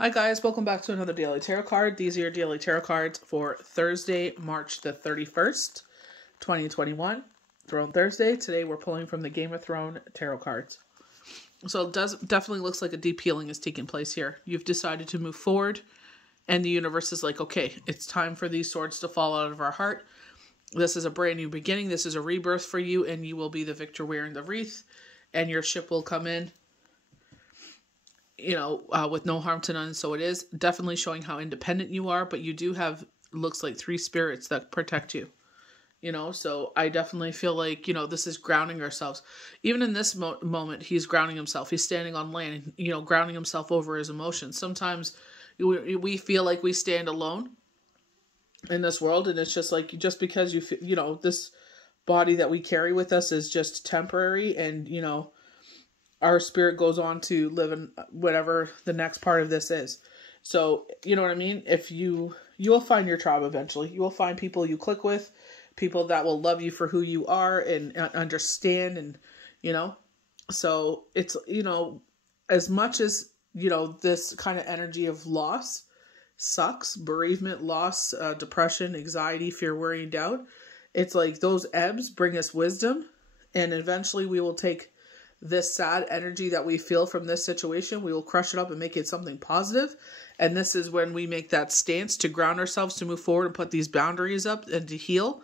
Hi guys, welcome back to another daily tarot card. These are your daily tarot cards for Thursday, March the 31st, 2021. Throne Thursday. Today we're pulling from the Game of Thrones tarot cards. So it definitely looks like a deep healing is taking place here. You've decided to move forward and the universe is like, okay, it's time for these swords to fall out of our heart. This is a brand new beginning. This is a rebirth for you and you will be the victor wearing the wreath and your ship will come in, with no harm to none. So it is definitely showing how independent you are, but you do have, looks like 3 spirits that protect you, so I definitely feel like, this is grounding ourselves. Even in this moment, he's grounding himself. He's standing on land, grounding himself over his emotions. Sometimes we feel like we stand alone in this world. And it's just like, just because you feel, this body that we carry with us is just temporary. And, our spirit goes on to live in whatever the next part of this is. So, you know what I mean? If you will find your tribe eventually. You will find people you click with, people that will love you for who you are and understand. And, so it's, as much as, this kind of energy of loss sucks, bereavement, loss, depression, anxiety, fear, worry, and doubt. It's like those ebbs bring us wisdom. And eventually we will take this sad energy that we feel from this situation, we will crush it up and make it something positive. And this is when we make that stance to ground ourselves, to move forward and put these boundaries up and to heal,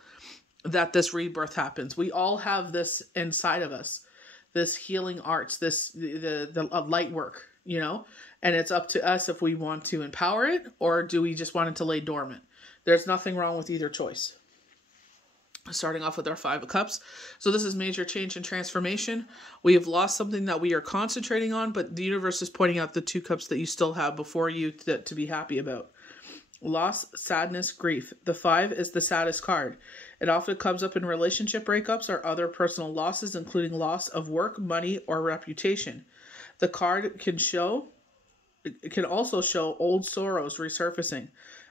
that this rebirth happens. We all have this inside of us, this healing arts, the light work, and it's up to us if we want to empower it or do we just want it to lay dormant. There's nothing wrong with either choice. Starting off with our 5 of Cups. So this is major change and transformation. We have lost something that we are concentrating on, but the universe is pointing out the 2 cups that you still have before you to be happy about. Loss, sadness, grief. The 5 is the saddest card. It often comes up in relationship breakups or other personal losses, including loss of work, money, or reputation. The card can also show old sorrows resurfacing.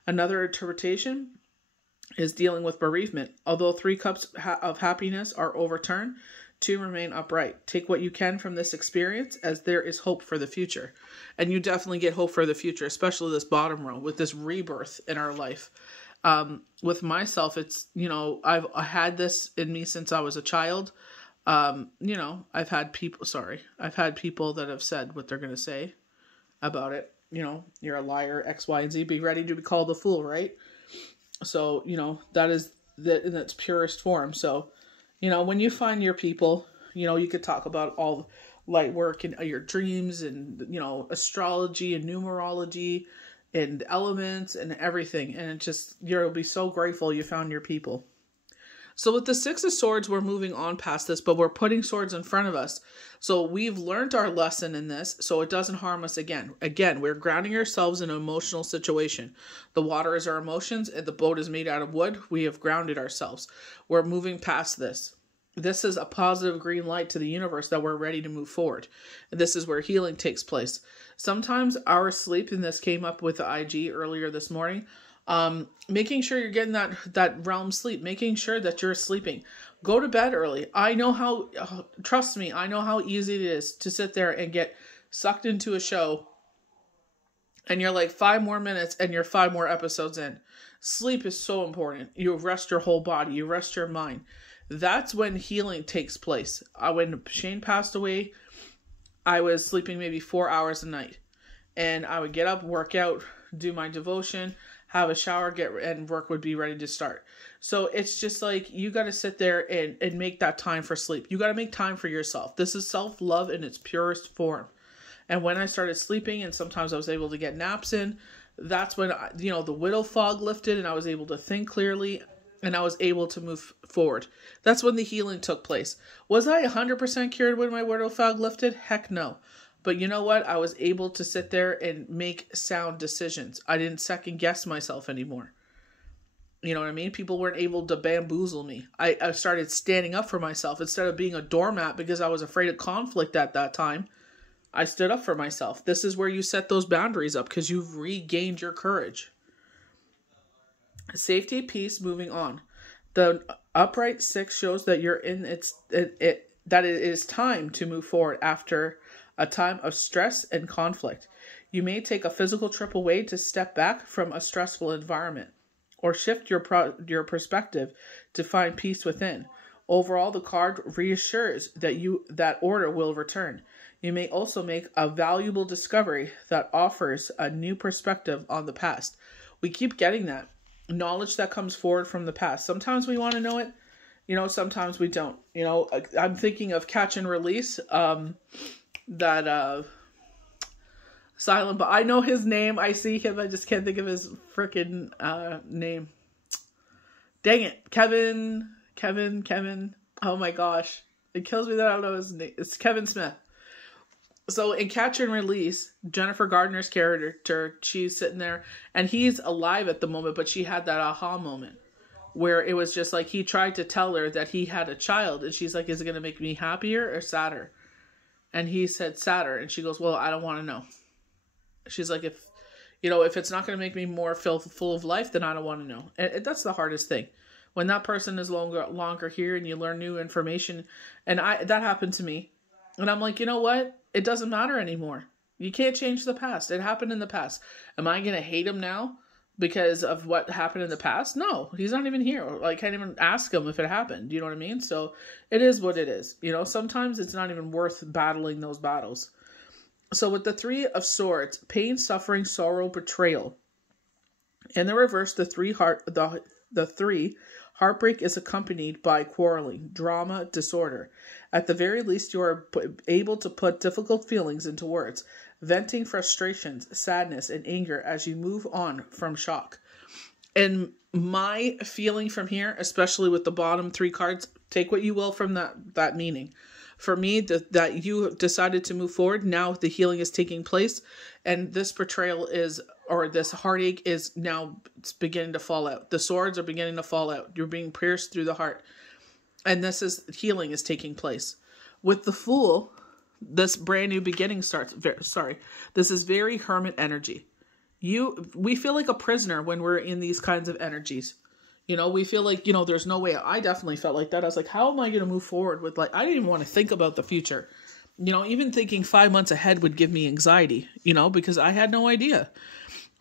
Another interpretation is dealing with bereavement. Although 3 cups of happiness are overturned, 2 remain upright. Take what you can from this experience, as there is hope for the future. And you definitely get hope for the future, especially this bottom row with this rebirth in our life. With myself, it's, I've had this in me since I was a child. I've had people that have said what they're going to say about it. You're a liar, X, Y, and Z. Be ready to be called a fool, right? So, that is in its purest form. So, when you find your people, you could talk about all light work and your dreams and, astrology and numerology and elements and everything. And you'll be so grateful you found your people. So with the 6 of Swords, we're moving on past this, but we're putting swords in front of us. So we've learned our lesson in this, so it doesn't harm us again. Again, we're grounding ourselves in an emotional situation. The water is our emotions, and the boat is made out of wood. We have grounded ourselves. We're moving past this. This is a positive green light to the universe that we're ready to move forward. And this is where healing takes place. Sometimes our sleep, and this came up with the IG earlier this morning, making sure you're getting that realm sleep, making sure that you're sleeping. Go to bed early. Trust me, I know how easy it is to sit there and get sucked into a show and you're like 5 more minutes and you're 5 more episodes in. Sleep is so important. You rest your whole body. You rest your mind. That's when healing takes place. When Shane passed away, I was sleeping maybe 4 hours a night and I would get up, work out, do my devotion, have a shower, and work would be ready to start. So it's just like, you got to sit there and make that time for sleep. You got to make time for yourself. This is self-love in its purest form. And when I started sleeping, and sometimes I was able to get naps in, that's when, the widow fog lifted and I was able to think clearly and I was able to move forward. That's when the healing took place. Was I 100% cured when my widow fog lifted? Heck no. But you know what? I was able to sit there and make sound decisions. I didn't second guess myself anymore. You know what I mean? People weren't able to bamboozle me. I started standing up for myself instead of being a doormat because I was afraid of conflict at that time. I stood up for myself. This is where you set those boundaries up because you've regained your courage. Safety, peace, moving on. The upright 6 shows that you're in that it is time to move forward after a time of stress and conflict. You may take a physical trip away to step back from a stressful environment, or shift your perspective to find peace within. Overall, the card reassures that order will return. You may also make a valuable discovery that offers a new perspective on the past. We keep getting that knowledge that comes forward from the past. Sometimes we want to know it, sometimes we don't. I'm thinking of Catch and Release, Silent, but I know his name. I see him. I just can't think of his freaking name. Dang it. Kevin. Oh my gosh. It kills me that I don't know his name. It's Kevin Smith. So in Catch and Release, Jennifer Gardner's character, she's sitting there and he's alive at the moment, but she had that aha moment where it was just like he tried to tell her that he had a child, and she's like, is it going to make me happier or sadder? And he said sadder, and she goes, well, I don't want to know. She's like, if it's not going to make me more full of life, then I don't want to know. And that's the hardest thing. When that person is longer here and you learn new information. And that happened to me. And I'm like, you know what? It doesn't matter anymore. You can't change the past. It happened in the past. Am I going to hate him now because of what happened in the past? No, he's not even here. I can't even ask him if it happened. You know what I mean? So it is what it is. Sometimes it's not even worth battling those battles. So with the Three of Swords, pain, suffering, sorrow, betrayal. In the reverse, the three, heartbreak is accompanied by quarreling, drama, disorder. At the very least, you are able to put difficult feelings into words, venting frustrations, sadness, and anger as you move on from shock. And my feeling from here, especially with the bottom 3 cards, take what you will from that meaning. For me, that you decided to move forward, now the healing is taking place, and this betrayal this heartache is now beginning to fall out. The swords are beginning to fall out. You're being pierced through the heart. And healing is taking place. With the Fool, this brand new beginning starts. This is very hermit energy. We feel like a prisoner when we're in these kinds of energies. We feel like, there's no way. I definitely felt like that. I was like, how am I going to move forward with I didn't even want to think about the future. Even thinking 5 months ahead would give me anxiety, because I had no idea.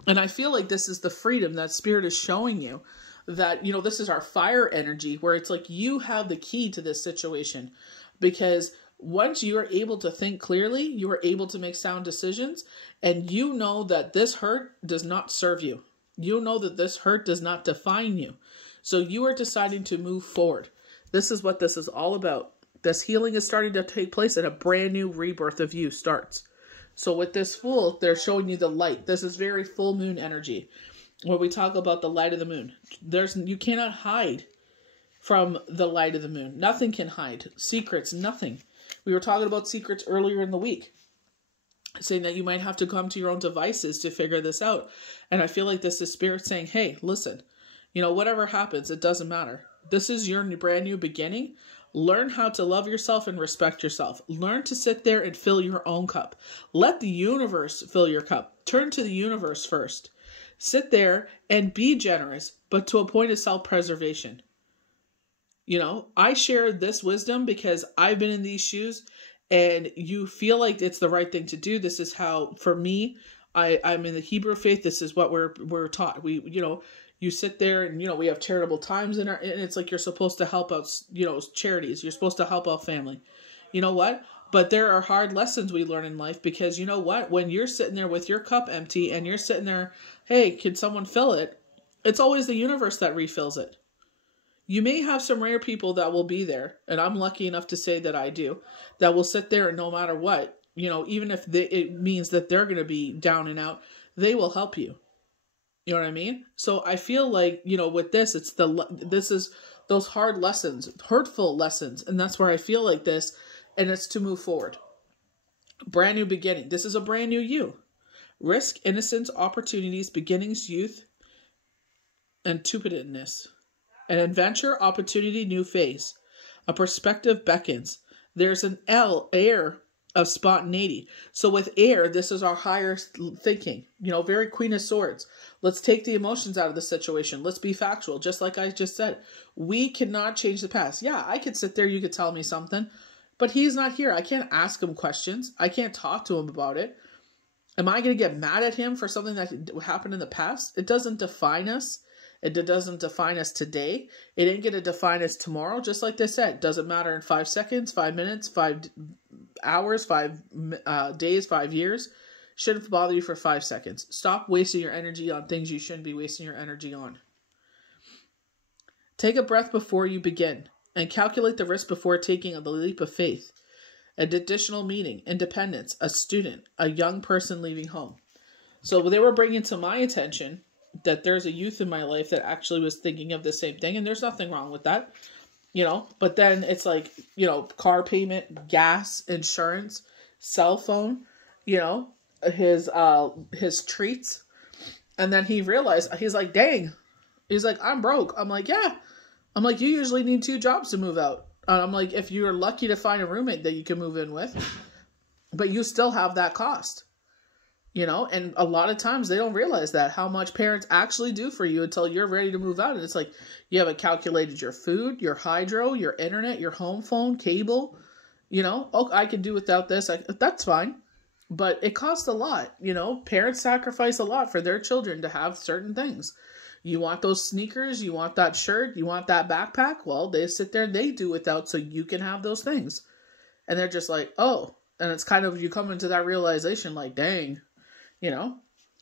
And I feel like this is the freedom that Spirit is showing you, that, this is our fire energy, where it's like you have the key to this situation, because once you are able to think clearly, you are able to make sound decisions, and that this hurt does not serve you. That this hurt does not define you. So you are deciding to move forward. This is what this is all about. This healing is starting to take place, and a brand new rebirth of you starts. So with this Fool, they're showing you the light. This is very full moon energy. When we talk about the light of the moon, you cannot hide from the light of the moon. Nothing can hide. Secrets, nothing. We were talking about secrets earlier in the week, saying that you might have to come to your own devices to figure this out. And I feel like this is Spirit saying, hey, listen, whatever happens, it doesn't matter. This is your brand new beginning. Learn how to love yourself and respect yourself. Learn to sit there and fill your own cup. Let the universe fill your cup. Turn to the universe first. Sit there and be generous, but to a point of self-preservation. I share this wisdom because I've been in these shoes, and you feel like it's the right thing to do. This is how, for me, I'm in the Hebrew faith. This is what we're taught. You sit there and, we have charitable times and it's like you're supposed to help out, charities. You're supposed to help out family. You know what? But there are hard lessons we learn in life, because you know what? When you're sitting there with your cup empty and you're sitting there, hey, can someone fill it? It's always the universe that refills it. You may have some rare people that will be there, and I'm lucky enough to say that I do, that will sit there and no matter what, even if it means that they're going to be down and out, they will help you. You know what I mean? So I feel like, with this, this is those hard lessons, hurtful lessons. And that's where I feel like this, and it's to move forward. Brand new beginning. This is a brand new you. Risk, innocence, opportunities, beginnings, youth, and stupidness. An adventure, opportunity, new phase. A perspective beckons. There's an air of spontaneity. So with air, this is our higher thinking. Very Queen of Swords. Let's take the emotions out of the situation. Let's be factual. Just like I just said, we cannot change the past. Yeah, I could sit there. You could tell me something. But he's not here. I can't ask him questions. I can't talk to him about it. Am I going to get mad at him for something that happened in the past? It doesn't define us. It doesn't define us today. It ain't going to define us tomorrow. Just like they said, doesn't matter in 5 seconds, 5 minutes, 5 hours, 5 days, 5 years. Shouldn't bother you for 5 seconds. Stop wasting your energy on things you shouldn't be wasting your energy on. Take a breath before you begin and calculate the risk before taking the leap of faith. An additional meaning, independence, a student, a young person leaving home. So they were bringing to my attention that there's a youth in my life that actually was thinking of the same thing, and there's nothing wrong with that, but then it's like, car payment, gas, insurance, cell phone, his treats. And then he realized, he's like, dang, he's like, I'm broke. I'm like, yeah. I'm like, you usually need 2 jobs to move out. I'm like, if you're lucky to find a roommate that you can move in with, but you still have that cost, and a lot of times they don't realize that, how much parents actually do for you until you're ready to move out. And it's like, you haven't calculated your food, your hydro, your internet, your home phone, cable, oh, I can do without this. That's fine. But it costs a lot, parents sacrifice a lot for their children to have certain things. You want those sneakers, you want that shirt, you want that backpack. Well, they sit there and they do without so you can have those things. And they're just like, oh, and it's kind of, you come into that realization like, dang,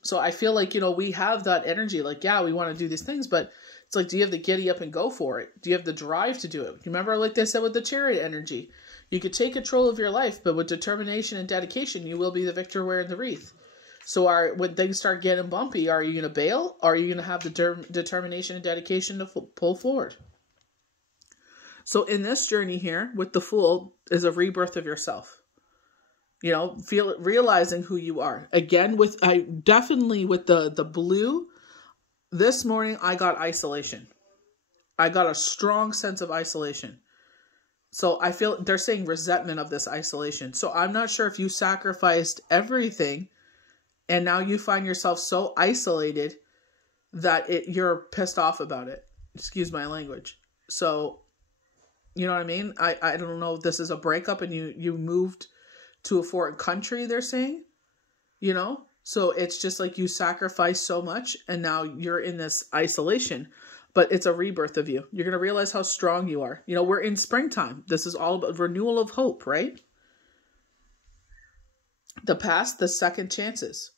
So I feel like, we have that energy, like, yeah, we want to do these things, but it's like, do you have the giddy up and go for it? Do you have the drive to do it? Remember, like they said with the chariot energy, you could take control of your life, but with determination and dedication, you will be the victor wearing the wreath. So when things start getting bumpy, are you going to bail? Or are you going to have the determination and dedication to pull forward? So in this journey here with the Fool is a rebirth of yourself. Realizing who you are. Again, with the blue, this morning I got isolation. I got a strong sense of isolation. So I feel they're saying resentment of this isolation. So I'm not sure if you sacrificed everything and now you find yourself so isolated that you're pissed off about it. Excuse my language. So, you know what I mean? I don't know if this is a breakup and you moved to a foreign country, they're saying, So it's just like you sacrificed so much and now you're in this isolation. But it's a rebirth of you. You're going to realize how strong you are. We're in springtime. This is all about renewal of hope, right? The past, the second chances.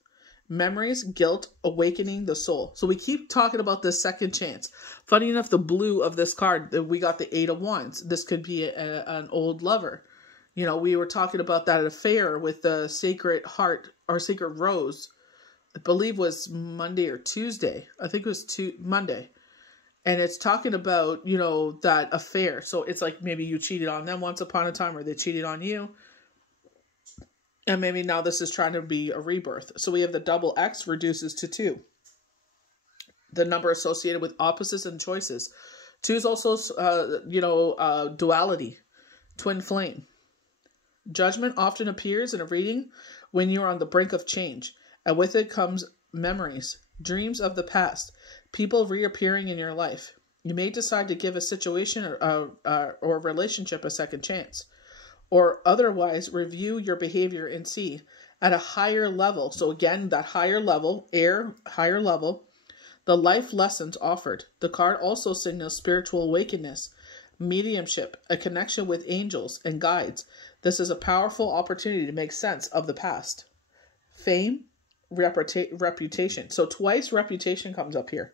Memories, guilt, awakening the soul. So we keep talking about this second chance. Funny enough, the blue of this card, we got the 8 of Wands. This could be an old lover. We were talking about that affair with the Sacred Heart or Sacred Rose. I believe was Monday or Tuesday. I think it was Monday. And it's talking about, that affair. So it's like maybe you cheated on them once upon a time or they cheated on you. And maybe now this is trying to be a rebirth. So we have the double X reduces to 2. The number associated with opposites and choices. 2 is also, duality, twin flame. Judgment often appears in a reading when you're on the brink of change. And with it comes memories, dreams of the past, people reappearing in your life. You may decide to give a situation or relationship a second chance. Or otherwise review your behavior and see at a higher level. So again, that higher level, higher level, the life lessons offered. The card also signals spiritual awakeness, mediumship, a connection with angels and guides. This is a powerful opportunity to make sense of the past. Fame, reputation. So twice reputation comes up here.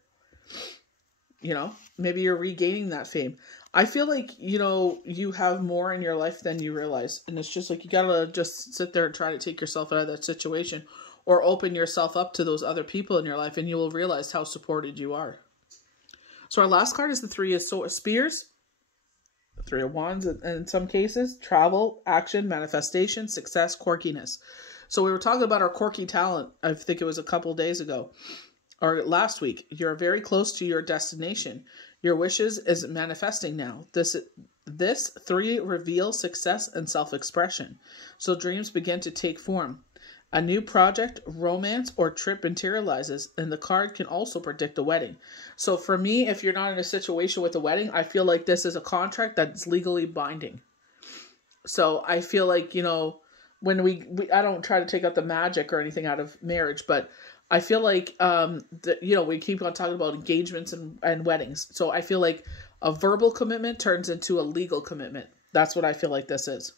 Maybe you're regaining that fame. I feel like, you have more in your life than you realize. And it's just like, you gotta just sit there and try to take yourself out of that situation or open yourself up to those other people in your life and you will realize how supported you are. So our last card is the 3 of Spears, the 3 of Wands, and in some cases, travel, action, manifestation, success, quirkiness. So we were talking about our quirky talent, I think it was a couple days ago, or last week. You're very close to your destination. Your wishes is manifesting now. This 3 reveals success and self-expression. So dreams begin to take form. A new project, romance, or trip materializes, and the card can also predict a wedding. So for me, if you're not in a situation with a wedding, I feel like this is a contract that's legally binding. So I feel like, you know, when we I don't try to take out the magic or anything out of marriage, but I feel like, you know, we keep on talking about engagements and weddings. So I feel like a verbal commitment turns into a legal commitment. That's what I feel like this is.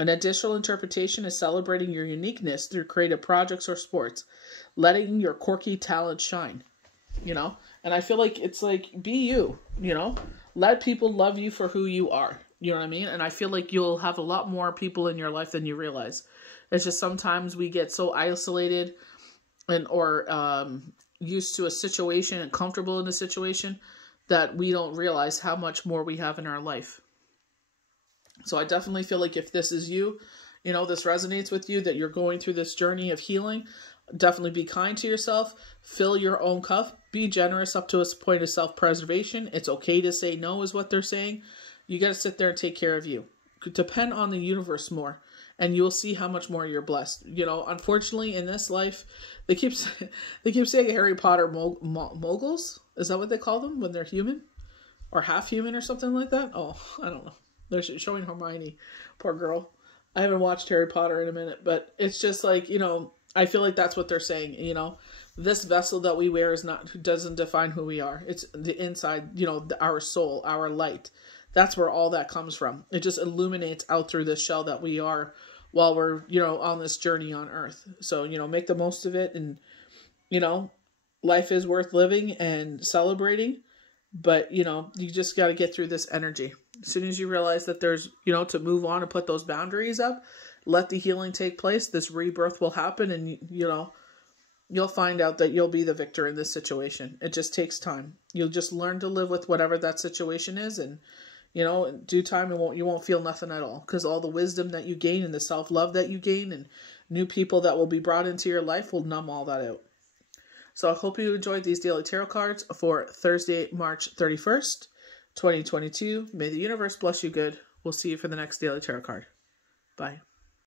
An additional interpretation is celebrating your uniqueness through creative projects or sports, letting your quirky talent shine, you know? And I feel like it's like, be you, you know? Let people love you for who you are. You know what I mean? And I feel like you'll have a lot more people in your life than you realize. It's just sometimes we get so isolated or used to a situation and comfortable in a situation that we don't realize how much more we have in our life. So I definitely feel like if this is you, you know, this resonates with you, that you're going through this journey of healing, definitely be kind to yourself, fill your own cup, be generous up to a point of self-preservation. It's okay to say no is what they're saying. You got to sit there and take care of you. Depend on the universe more, and you'll see how much more you're blessed. You know, unfortunately, in this life, they keep saying Harry Potter moguls. Is that what they call them when they're human? Or half human or something like that? Oh, I don't know. They're showing Hermione. Poor girl. I haven't watched Harry Potter in a minute, but it's just like, you know, I feel like that's what they're saying, you know. This vessel that we wear doesn't define who we are. It's the inside, you know, our soul, our light. That's where all that comes from. It just illuminates out through this shell that we are while we're, you know, on this journey on earth. So, you know, make the most of it. And, you know, life is worth living and celebrating. But, you know, you just got to get through this energy. As soon as you realize that there's, you know, to move on and put those boundaries up, let the healing take place. This rebirth will happen, and, you know, you'll find out that you'll be the victor in this situation. It just takes time. You'll just learn to live with whatever that situation is, and, you know, in due time, you won't feel nothing at all, because all the wisdom that you gain and the self-love that you gain and new people that will be brought into your life will numb all that out. So I hope you enjoyed these daily tarot cards for Thursday, March 31st, 2022. May the universe bless you good. We'll see you for the next daily tarot card. Bye.